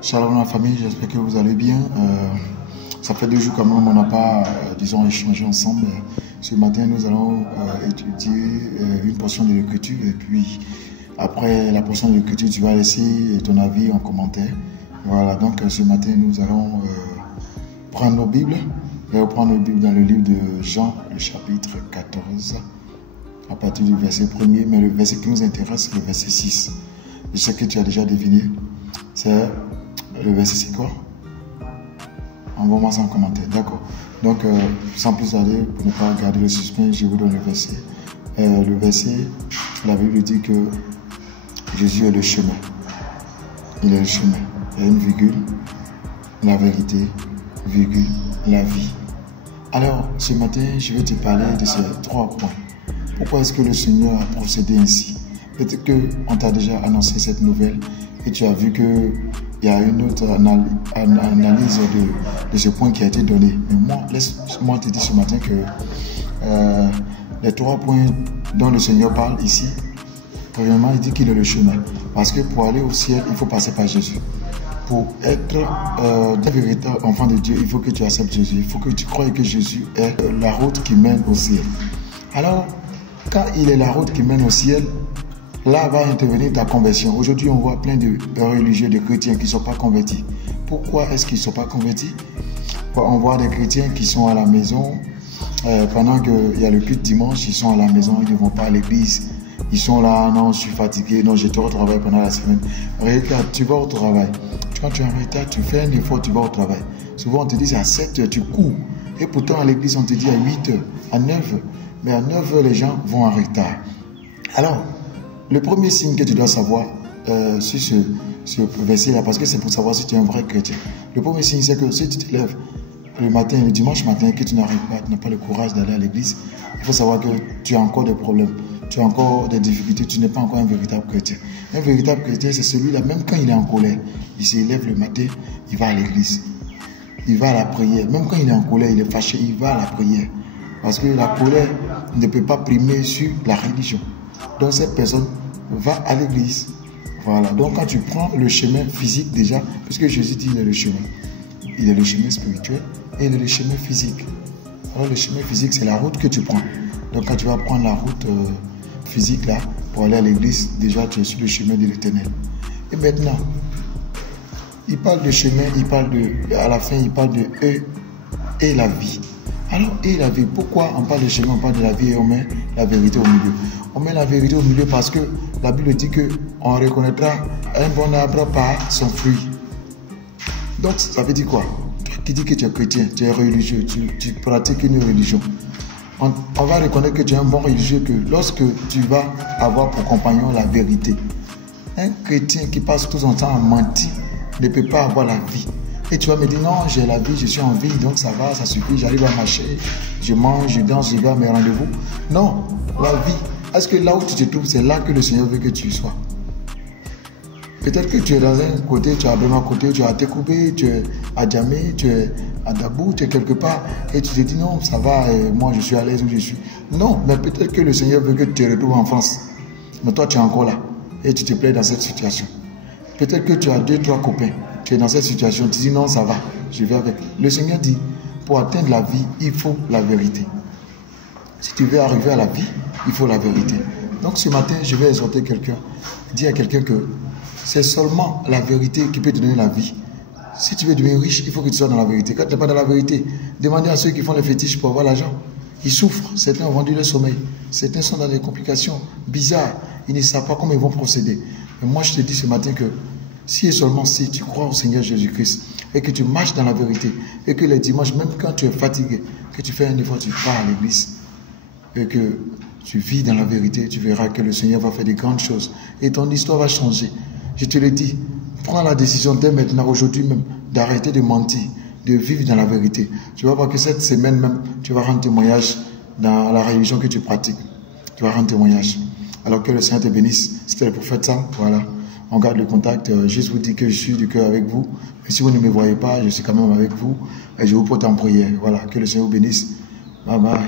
Shalom la famille, j'espère que vous allez bien. Ça fait 2 jours quand même, on n'a pas, disons, échangé ensemble. Ce matin, nous allons étudier une portion de l'écriture et puis après la portion de l'écriture, tu vas laisser ton avis en commentaire. Voilà, donc ce matin, nous allons prendre nos Bibles et reprendre nos Bibles dans le livre de Jean, le chapitre 14, à partir du verset 1er, mais le verset qui nous intéresse, c'est le verset 6. Je sais que tu as déjà deviné, c'est le verset, c'est quoi? Envoie-moi ça en commentaire, d'accord. Donc, sans plus aller, pour ne pas garder le suspense, je vous donne le verset. Le verset, la Bible dit que Jésus est le chemin. Il est le chemin. Il y a une virgule, la vérité, virgule, la vie. Alors, ce matin, je vais te parler de ces 3 points. Pourquoi est-ce que le Seigneur a procédé ainsi? Peut-être qu'on t'a déjà annoncé cette nouvelle et tu as vu qu'il y a une autre analyse de ce point qui a été donné. Mais moi, laisse-moi te dire ce matin que les 3 points dont le Seigneur parle ici, premièrement, il dit qu'il est le chemin. Parce que pour aller au ciel, il faut passer par Jésus. Pour être un véritable enfant de Dieu, il faut que tu acceptes Jésus. Il faut que tu croies que Jésus est la route qui mène au ciel. Alors, quand il est la route qui mène au ciel, là va intervenir ta conversion. Aujourd'hui, on voit plein de religieux, de chrétiens qui ne sont pas convertis. Pourquoi est-ce qu'ils ne sont pas convertis? On voit des chrétiens qui sont à la maison, pendant qu'il y a le culte dimanche, ils sont à la maison, ils ne vont pas à l'église. Ils sont là, non, je suis fatigué, non, j'étais au travail pendant la semaine. Regarde, tu vas au travail. Quand tu es en retard, tu fais un effort, tu vas au travail. Souvent, on te dit c'est à 7 heures, tu cours. Et pourtant, à l'église, on te dit à 8 heures, à 9 heures. Mais à 9 heures, les gens vont en retard. Alors, le premier signe que tu dois savoir sur ce verset-là, parce que c'est pour savoir si tu es un vrai chrétien. Le premier signe, c'est que si tu te lèves le matin, le dimanche matin, que tu n'arrives pas, tu n'as pas le courage d'aller à l'église, il faut savoir que tu as encore des problèmes, tu as encore des difficultés, tu n'es pas encore un véritable chrétien. Un véritable chrétien, c'est celui-là, même quand il est en colère, il se lève le matin, il va à l'église, il va à la prière. Même quand il est en colère, il est fâché, il va à la prière. Parce que la colère ne peut pas primer sur la religion. Donc cette personne va à l'église. Voilà. Donc quand tu prends le chemin physique déjà, puisque Jésus dit il est le chemin. Il est le chemin spirituel et il est le chemin physique. Alors le chemin physique, c'est la route que tu prends. Donc quand tu vas prendre la route physique là, pour aller à l'église, déjà tu es sur le chemin de l'Éternel. Et maintenant, il parle de chemin, à la fin, il parle de eux et la vie. Alors, et la vie, pourquoi on parle de chemin, on parle de la vie et on met la vérité au milieu? On met la vérité au milieu parce que la Bible dit qu'on reconnaîtra un bon arbre par son fruit. Donc, ça veut dire quoi? Toi qui dis que tu es chrétien, tu es religieux, tu pratiques une religion. On va reconnaître que tu es un bon religieux que lorsque tu vas avoir pour compagnon la vérité. Un chrétien qui passe tout son temps à mentir ne peut pas avoir la vie. Et tu vas me dire, non, j'ai la vie, je suis en vie, donc ça va, ça suffit, j'arrive à marcher, je mange, je danse, je vais à mes rendez-vous. Non, la vie, est-ce que là où tu te trouves, c'est là que le Seigneur veut que tu sois? Peut-être que tu es dans un côté, tu es à Bema côté, tu es à Tekoupe, tu es à Djamé, tu es à Dabou, tu es quelque part, et tu te dis, non, ça va, moi je suis à l'aise où je suis. Non, mais peut-être que le Seigneur veut que tu te retrouves en France. Mais toi, tu es encore là, et tu te plais dans cette situation. Peut-être que tu as 2-3 copains, tu es dans cette situation, tu dis non, ça va, je vais avec. Le Seigneur dit, pour atteindre la vie, il faut la vérité. Si tu veux arriver à la vie, il faut la vérité. Donc ce matin, je vais exhorter quelqu'un, dire à quelqu'un que c'est seulement la vérité qui peut te donner la vie. Si tu veux devenir riche, il faut que tu sois dans la vérité. Quand tu n'es pas dans la vérité, demandez à ceux qui font les fétiches pour avoir l'argent. Ils souffrent, certains ont vendu leur sommeil, certains sont dans des complications bizarres, ils ne savent pas comment ils vont procéder. Mais moi je te dis ce matin que si et seulement si tu crois au Seigneur Jésus-Christ et que tu marches dans la vérité et que les dimanches, même quand tu es fatigué, que tu fais un effort, tu pars à l'église et que tu vis dans la vérité, tu verras que le Seigneur va faire des grandes choses et ton histoire va changer. Je te le dis, prends la décision dès maintenant, aujourd'hui même, d'arrêter de mentir, de vivre dans la vérité. Tu vas voir que cette semaine même, tu vas rendre témoignage dans la religion que tu pratiques. Tu vas rendre témoignage. Alors que le Seigneur te bénisse. C'était le prophète Sam, voilà. On garde le contact. Juste vous dire que je suis du cœur avec vous. Mais si vous ne me voyez pas, je suis quand même avec vous. Et je vous porte en prière. Voilà. Que le Seigneur vous bénisse. Bye bye.